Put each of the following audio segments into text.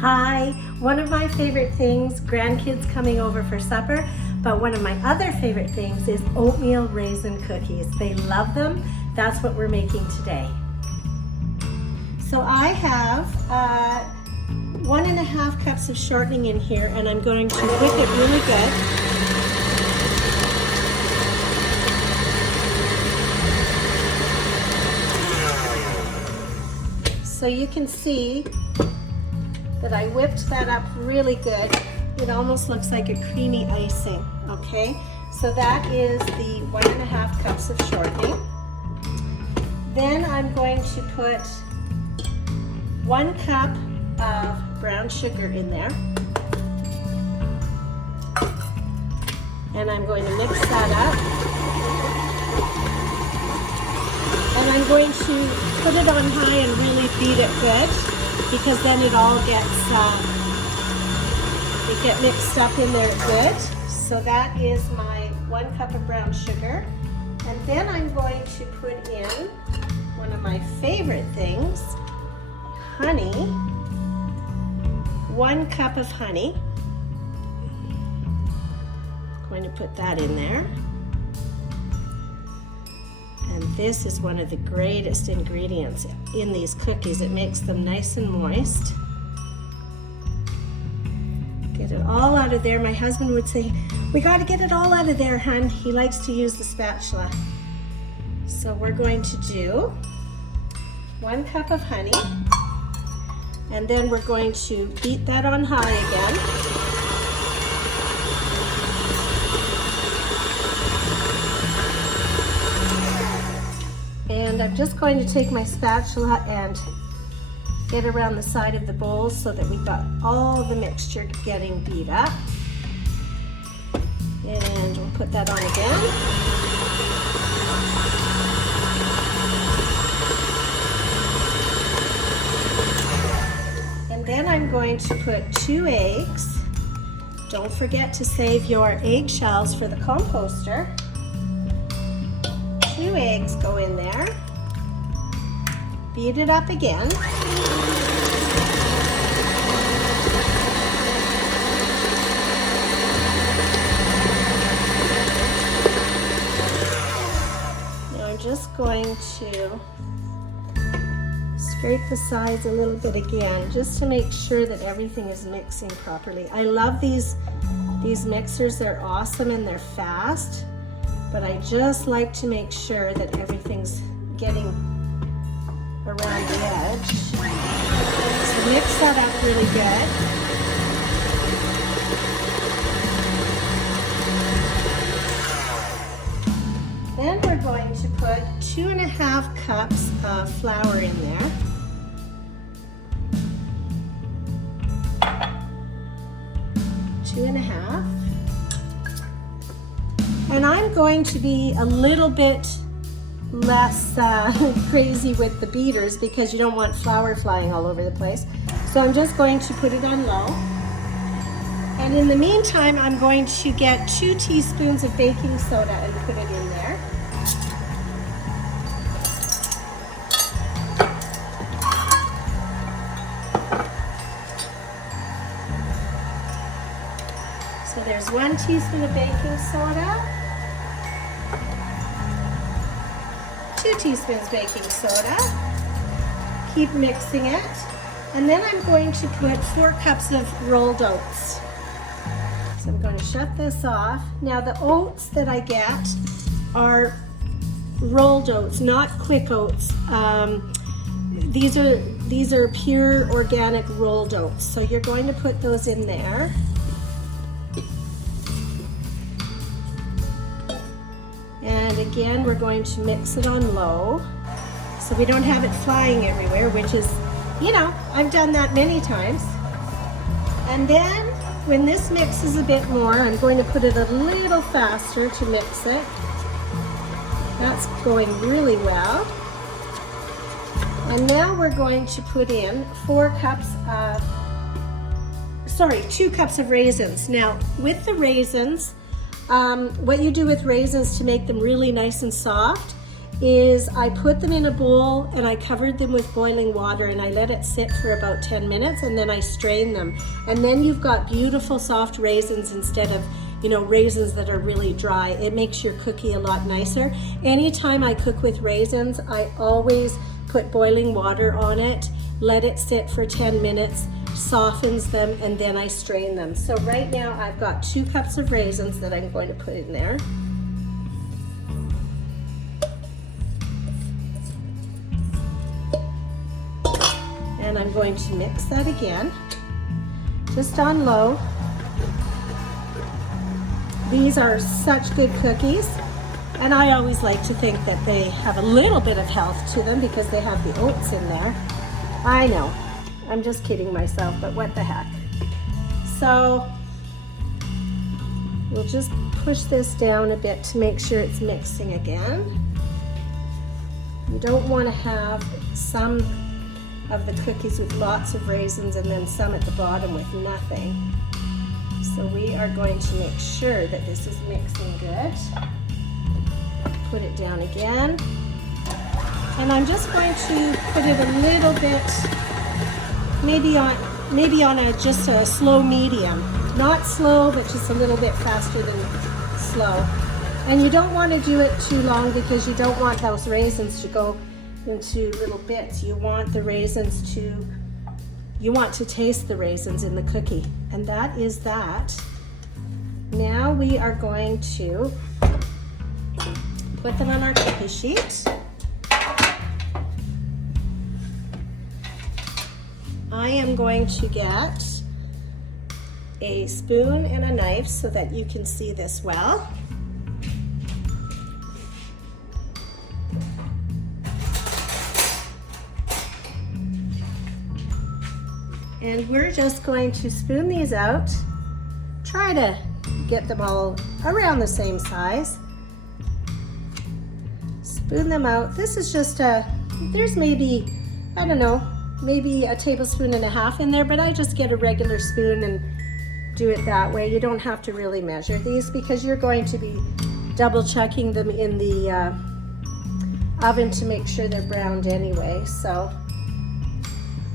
Hi, one of my favorite things, grandkids coming over for supper, but one of my other favorite things is oatmeal raisin cookies. They love them. That's what we're making today. So I have 1.5 cups of shortening in here, and I'm going to whip it really good. So you can see that I whipped that up really good. It almost looks like a creamy icing, okay? So that is the 1.5 cups of shortening. Then I'm going to put 1 cup of brown sugar in there. And I'm going to mix that up. And I'm going to put it on high and really beat it good, because then it all gets mixed up in there good. So that is my 1 cup of brown sugar. And then I'm going to put in one of my favorite things, honey. 1 cup of honey. I'm going to put that in there. And this is one of the greatest ingredients in these cookies. It makes them nice and moist. Get it all out of there. My husband would say, "We got to get it all out of there, hun." He likes to use the spatula. So we're going to do 1 cup of honey. And then we're going to beat that on high again. And I'm just going to take my spatula and get around the side of the bowl so that we've got all the mixture getting beat up. And we'll put that on again. And then I'm going to put 2 eggs. Don't forget to save your eggshells for the composter. 2 eggs go in there. Beat it up again. Now I'm just going to scrape the sides a little bit again, just to make sure that everything is mixing properly. I love these mixers. They're awesome and they're fast. But I just like to make sure that everything's getting around the edge. So mix that up really good. Then we're going to put 2.5 cups of flour in there. And I'm going to be a little bit less crazy with the beaters, because you don't want flour flying all over the place. So I'm just going to put it on low. And in the meantime, I'm going to get 2 teaspoons of baking soda and put it in there. So there's 1 teaspoon of baking soda. 2 teaspoons baking soda. Keep mixing it. And then I'm going to put 4 cups of rolled oats. So I'm going to shut this off. Now the oats that I get are rolled oats, not quick oats. These are pure organic rolled oats. So you're going to put those in there. And again, we're going to mix it on low so we don't have it flying everywhere, which is, you know, I've done that many times. And then when this mixes a bit more, I'm going to put it a little faster to mix it. That's going really well. And now we're going to put in 2 cups of raisins. Now with the raisins, what you do with raisins to make them really nice and soft is I put them in a bowl and I covered them with boiling water and I let it sit for about 10 minutes and then I strain them. And then you've got beautiful soft raisins instead of, you know, raisins that are really dry. It makes your cookie a lot nicer. Anytime I cook with raisins, I always put boiling water on it, let it sit for 10 minutes, softens them, and then I strain them. So right now I've got 2 cups of raisins that I'm going to put in there. And I'm going to mix that again, just on low. These are such good cookies, and I always like to think that they have a little bit of health to them because they have the oats in there. I know, I'm just kidding myself, but what the heck. So we'll just push this down a bit to make sure it's mixing again. You don't want to have some of the cookies with lots of raisins and then some at the bottom with nothing. So we are going to make sure that this is mixing good. Put it down again. And I'm just going to put it a little bit, maybe on just a slow medium. Not slow, but just a little bit faster than slow. And you don't want to do it too long because you don't want those raisins to go into little bits. You want the raisins to, you want to taste the raisins in the cookie. And that is that. Now we are going to put them on our cookie sheet. I am going to get a spoon and a knife so that you can see this well. And we're just going to spoon these out, try to get them all around the same size. Spoon them out. This is just there's maybe, I don't know, maybe a tablespoon and a half in there, but I just get a regular spoon and do it that way. You don't have to really measure these because you're going to be double checking them in the oven to make sure they're browned anyway. So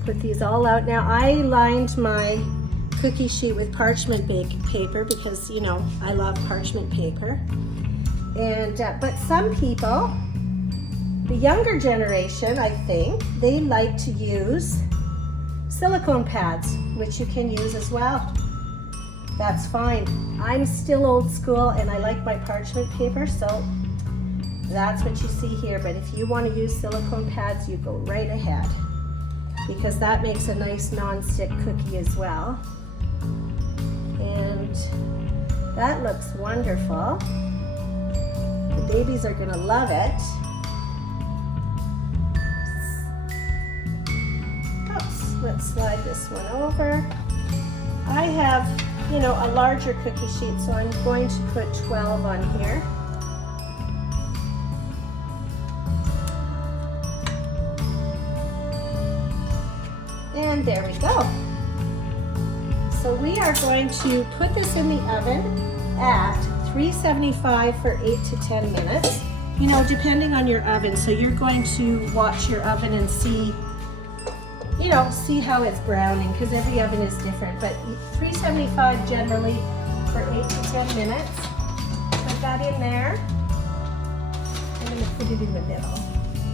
put these all out. Now I lined my cookie sheet with parchment paper because, you know, I love parchment paper. And but some people, the younger generation, I think, they like to use silicone pads, which you can use as well. That's fine. I'm still old school and I like my parchment paper, so that's what you see here. But if you want to use silicone pads, you go right ahead, because that makes a nice non-stick cookie as well. And that looks wonderful. The babies are gonna love it. Oops, let's slide this one over. I have, you know, a larger cookie sheet, so I'm going to put 12 on here. And there we go. So we are going to put this in the oven at 375 for 8 to 10 minutes, you know, depending on your oven. So you're going to watch your oven and see, you know, see how it's browning, because every oven is different. But 375 generally for 8 to 10 minutes. Put that in there. I'm going to put it in the middle.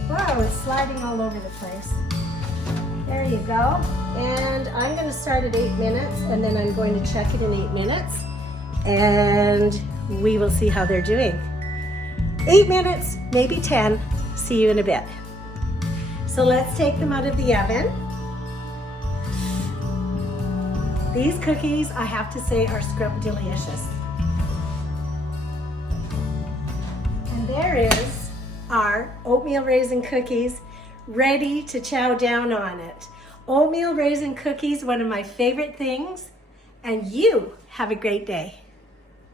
Wow, it's sliding all over the place. There you go. And I'm going to start at 8 minutes, and then I'm going to check it in 8 minutes, and we will see how they're doing. 8 minutes, maybe 10. See you in a bit. So let's take them out of the oven. These cookies, I have to say, are scrumptious. And there is our oatmeal raisin cookies, ready to chow down on it. Oatmeal raisin cookies, one of my favorite things, and you have a great day.